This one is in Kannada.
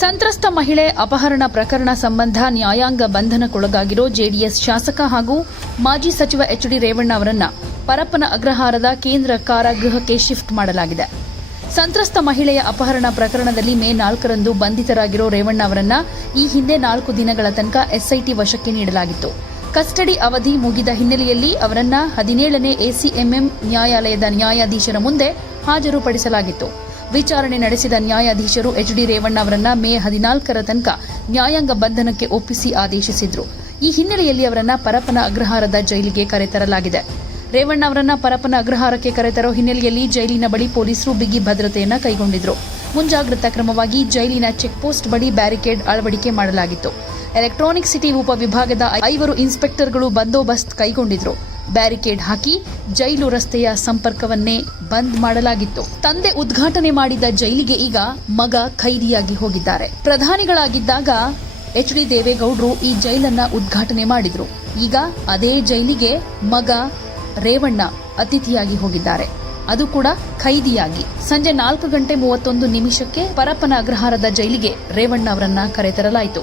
ಸಂತ್ರಸ್ತ ಮಹಿಳೆ ಅಪಹರಣ ಪ್ರಕರಣ ಸಂಬಂಧ ನ್ಯಾಯಾಂಗ ಬಂಧನಕ್ಕೊಳಗಾಗಿರೋ ಜೆಡಿಎಸ್ ಶಾಸಕ ಹಾಗೂ ಮಾಜಿ ಸಚಿವ ಎಚ್.ಡಿ. ರೇವಣ್ಣ ಅವರನ್ನ ಪರಪ್ಪನ ಅಗ್ರಹಾರದ ಕೇಂದ್ರ ಕಾರಾಗೃಹಕ್ಕೆ ಶಿಫ್ಟ್ ಮಾಡಲಾಗಿದೆ. ಸಂತ್ರಸ್ತ ಮಹಿಳೆಯ ಅಪಹರಣ ಪ್ರಕರಣದಲ್ಲಿ ಮೇ 4ರಂದು ಬಂಧಿತರಾಗಿರೋ ರೇವಣ್ಣ ಅವರನ್ನ ಈ ಹಿಂದೆ 4 ದಿನಗಳ ತನಕ ಎಸ್ಐಟಿ ವಶಕ್ಕೆ ನೀಡಲಾಗಿತ್ತು. ಕಸ್ಟಡಿ ಅವಧಿ ಮುಗಿದ ಹಿನ್ನೆಲೆಯಲ್ಲಿ ಅವರನ್ನ 17ನೇ ಎಸಿಎಂಎಂ ನ್ಯಾಯಾಲಯದ ನ್ಯಾಯಾಧೀಶರ ಮುಂದೆ ಹಾಜರುಪಡಿಸಲಾಗಿತ್ತು. ವಿಚಾರಣೆ ನಡೆಸಿದ ನ್ಯಾಯಾಧೀಶರು ಎಚ್.ಡಿ. ರೇವಣ್ಣ ಅವರನ್ನ ಮೇ 14ರ ತನಕ ನ್ಯಾಯಾಂಗ ಬಂಧನಕ್ಕೆ ಒಪ್ಪಿಸಿ ಆದೇಶಿಸಿದ್ರು. ಈ ಹಿನ್ನೆಲೆಯಲ್ಲಿ ಅವರನ್ನ ಪರಪ್ಪನ ಅಗ್ರಹಾರದ ಜೈಲಿಗೆ ಕರೆತರಲಾಗಿದೆ. ರೇವಣ್ಣ ಅವರನ್ನ ಪರಪ್ಪನ ಅಗ್ರಹಾರಕ್ಕೆ ಕರೆತರೋ ಹಿನ್ನೆಲೆಯಲ್ಲಿ ಜೈಲಿನ ಬಳಿ ಪೊಲೀಸರು ಬಿಗಿ ಭದ್ರತೆಯನ್ನು ಕೈಗೊಂಡಿದ್ರು. ಮುಂಜಾಗ್ರತಾ ಕ್ರಮವಾಗಿ ಜೈಲಿನ ಚೆಕ್ಪೋಸ್ಟ್ ಬಳಿ ಬ್ಯಾರಿಕೇಡ್ ಅಳವಡಿಕೆ ಮಾಡಲಾಗಿತ್ತು. ಎಲೆಕ್ಟ್ರಾನಿಕ್ ಸಿಟಿ ಉಪವಿಭಾಗದ 5 ಇನ್ಸ್ಪೆಕ್ಟರ್ಗಳು ಬಂದೋಬಸ್ತ್ ಕೈಗೊಂಡಿದ್ರು. ಬ್ಯಾರಿಕೇಡ್ ಹಾಕಿ ಜೈಲು ರಸ್ತೆಯ ಸಂಪರ್ಕವನ್ನೇ ಬಂದ್ ಮಾಡಲಾಗಿತ್ತು. ತಂದೆ ಉದ್ಘಾಟನೆ ಮಾಡಿದ ಜೈಲಿಗೆ ಈಗ ಮಗ ಖೈದಿಯಾಗಿ ಹೋಗಿದ್ದಾರೆ. ಪ್ರಧಾನಿಗಳಾಗಿದ್ದಾಗ ಎಚ್.ಡಿ. ದೇವೇಗೌಡರು ಈ ಜೈಲನ್ನ ಉದ್ಘಾಟನೆ ಮಾಡಿದ್ರು. ಈಗ ಅದೇ ಜೈಲಿಗೆ ಮಗ ರೇವಣ್ಣ ಅತಿಥಿಯಾಗಿ ಹೋಗಿದ್ದಾರೆ, ಅದು ಕೂಡ ಖೈದಿಯಾಗಿ. ಸಂಜೆ 4:31 ಪರಪ್ಪನ ಅಗ್ರಹಾರದ ಜೈಲಿಗೆ ರೇವಣ್ಣ ಅವರನ್ನ ಕರೆತರಲಾಯಿತು.